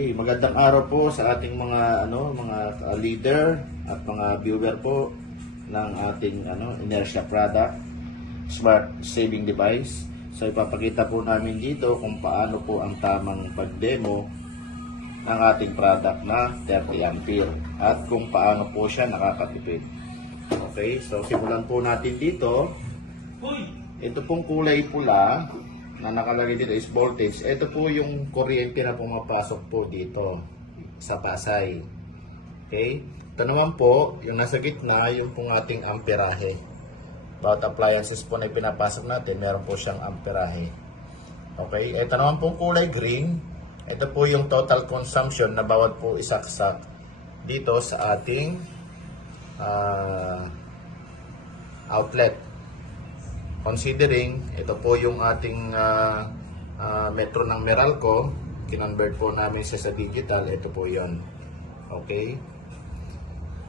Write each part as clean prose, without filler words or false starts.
Magandang araw po sa ating mga leader at mga viewer po ng ating inertia product, smart saving device. So ipapakita po namin dito kung paano po ang tamang pag-demo ng ating product na 30 ampere at kung paano po siya nakakatipid. Okay, so simulan po natin dito. Ito pong kulay pula na nakalagay dito is voltage. Ito po yung kuryente na pumapasok po dito sa Pasay. Okay? Ito naman po, yung nasa gitna, yung pong ating amperahe. Bawat appliances po na pinapasok natin, meron po siyang amperahe. Okay? Ito naman pong kulay green. Ito po yung total consumption na bawat po isaksak dito sa ating outlet. Considering, ito po yung ating metro ng Meralco, kinonvert po namin siya sa digital, ito po yon. Okay?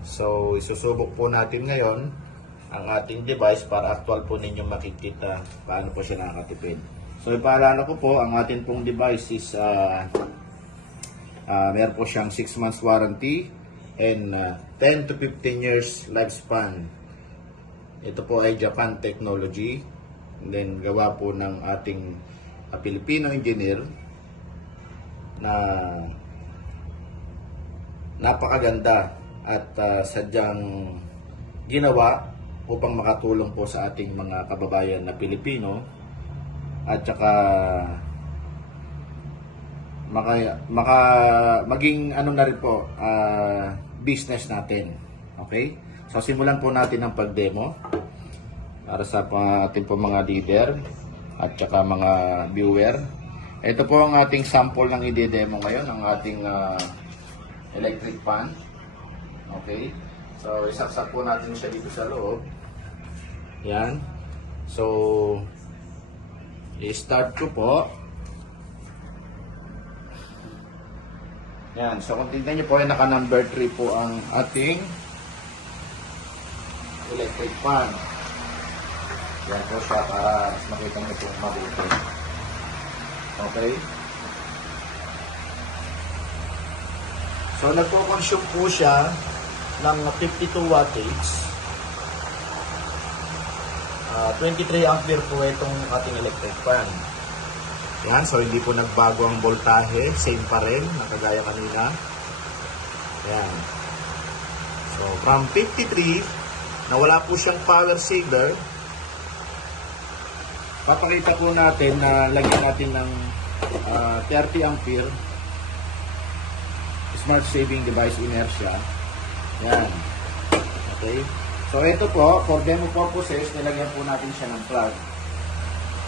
So, isusubok po natin ngayon ang ating device para actual po ninyo makikita paano po siya nakakatipid. So, ipaalala ko po, ang ating pong device is meron po siyang 6 months warranty and 10 to 15 years lifespan. Ito po ay Japan technology, and then gawa po ng ating Filipino engineer na napakaganda at sadyang ginawa upang makatulong po sa ating mga kababayan na Pilipino at saka maging na rin po business natin. Okay? So, simulan po natin ang pag-demo para sa ating po mga leader at saka mga viewer. Ito po ang ating sample ng i-demo ngayon, ang ating electric fan. Okay? So, isaksak po natin siya dito sa loob. Yan. So, i-start ko po. Yan. So, kung tignan nyo po, naka-number 3 po ang ating electric fan. Yan po siya para makita nyo po mabuti. Okay? So, nagpo-consume po siya ng 52 wattage. 23 ampere po itong ating electric fan. Yan. So, hindi po nagbago ang voltahe. Same pa rin. Nakagaya kanina. Yan. So, from 53 na wala po siyang power saver, papakita po natin na lagyan natin ng 30 ampere smart saving device inertia. Yan. Okay. So ito po, for demo purposes, nilagyan po natin siya ng plug.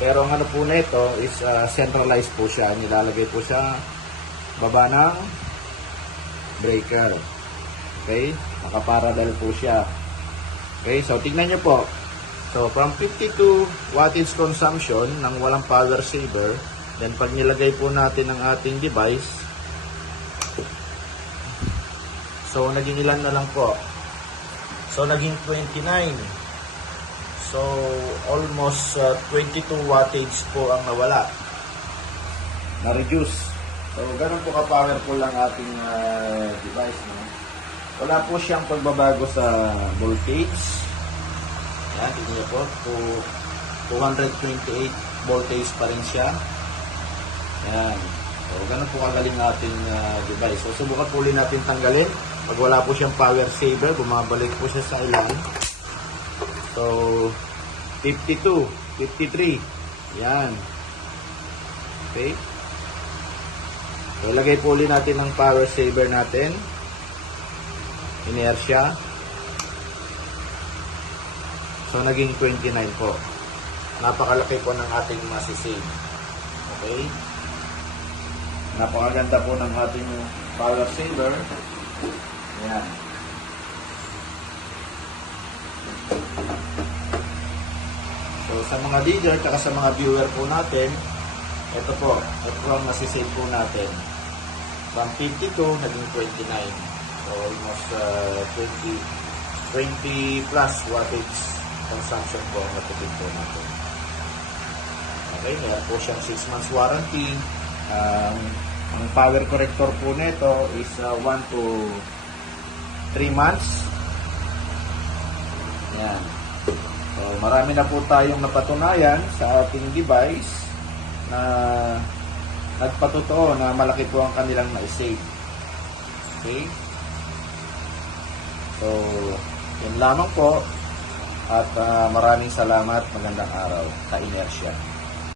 Pero ang ano po na ito is centralized po siya. Nilalagay po siya baba ng breaker. Okay. Nakaparallel po siya. Okay, so tignan nyo po. So, from 52 wattage consumption ng walang power saver, then pag nilagay po natin ang ating device, so, naging ilan na lang po? So, naging 29. So, almost 22 wattage po ang nawala. Na-reduce. So, ganun po ka-powerful ang ating device. No? Wala po siyang pagbabago sa voltage. Yan, tignan niyo po. 228 voltage pa rin siya. Yan. So, ganun po kagaling ating device. So, subukan po ulit natin tanggalin. Pag wala po siyang power saver, bumabalik po siya sa ilan. So, 52, 53. Yan. Okay. So, ilagay po ulit natin ang power saver natin. Inertia. So, naging 29 po. Napakalaki po ng ating masisave. Okay? Napakaganda po ng ating power saver. Ayan. So, sa mga leader at sa mga viewer po natin, ito po ang masisave po natin. From 52, naging 29. So, almost 20 plus wattage consumption po ang natipid po natin. Okay, meron po siyang 6 months warranty. Ang power corrector po nito is 1 to 3 months. Yan. So, marami na po tayong napatunayan sa ating device na nagpatotoo na malaki po ang kanilang na-save. Okay? So, yun lamang po. At maraming salamat. Magandang araw. Ka-Inertia.